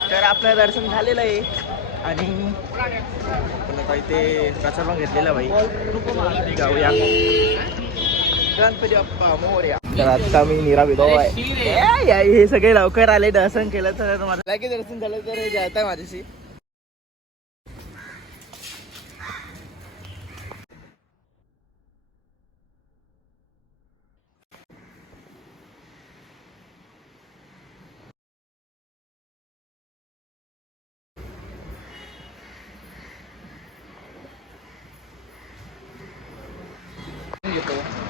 तर आपलं दर्शन झालेलं आहे आणि काही ते कचरा पण घेतलेला भाई. जाऊया गणपती बाप्पा मोरया. तर आता मी नीरा विधो आहे. हे सगळे लवकर आले दर्शन केलं तर माझं लगेच दर्शन झालं तर हे जात माझ्याशी.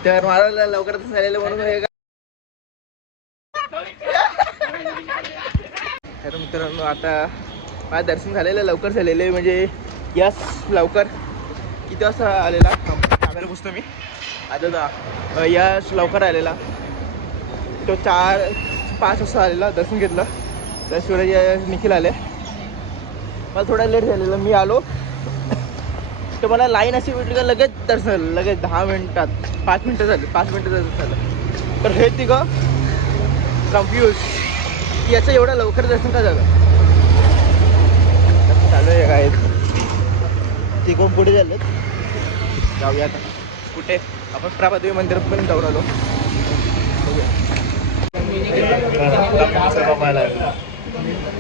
तर मला लवकरच झालेलं म्हणून तर मित्रांनो आता माझं दर्शन झालेलं लवकर झालेलं आहे. म्हणजे यस लवकर किती वाजता आलेला कॅमेरा पुसतो मी आता. यस लवकर आलेला तो 4-5 वाजता आलेला. दर्शन घेतलं तर सूरज निखिल आले. मला थोडा लेट झालेला. मी आलो तर मला लाईन अशी भेटली का लगेच दर्शन लगेच 10 मिनिटात 5 मिनिटं झाली. 5 मिनिटं झालं. तर हे तिघं कन्फ्यूज की याचं एवढं लवकर दर्शन का झालं. चालू आहे काय तिकडून पुढे झालं. जाऊया आता कुठे आपण प्रभादेवी मंदिरापर्यंत जाऊन आलो.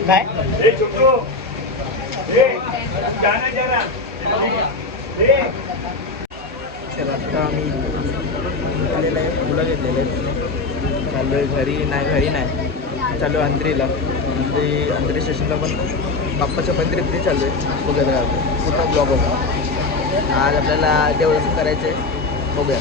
काय तर आता आम्ही आलेलं आहे. फुलं घेतलेलं आहे. चालू आहे घरी नाही चालू आहे अंधेरीला. अंधेरी स्टेशनला पण बाप्पाच्या मंदिरात चालू आहे. बघत राहतो पूर्ण ब्लॉग बघा. आज आपल्याला देवदर्शन करायचं आहे. बघूया.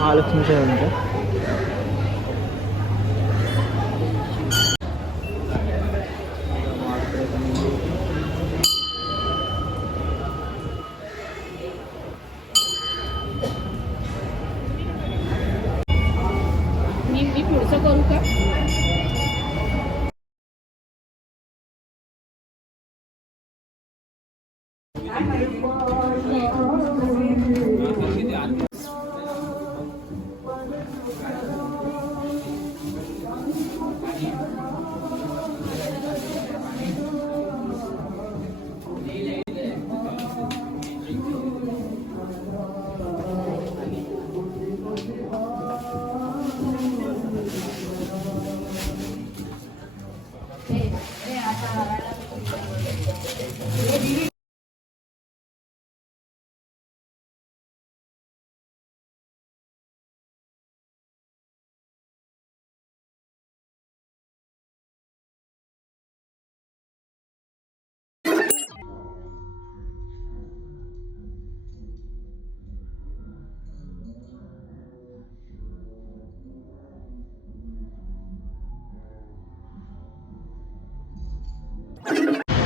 महालक्ष्मीचं मंदिर. मी पुढचं करू का.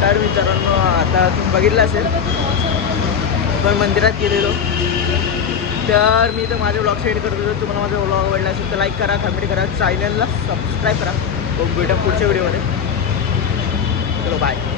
तर मित्रांनो आता तुम्ही बघितलं असेल पण मंदिरात गेलेलो. तर मी तर माझे व्लॉग शेअर करतो. जर तुम्हाला माझा व्लॉग आवडला असेल तर लाईक करा, कमेंट करा, चॅनलला सबस्क्राईब करा. भेटा पुढच्या व्हिडिओमध्ये. चलो बाय.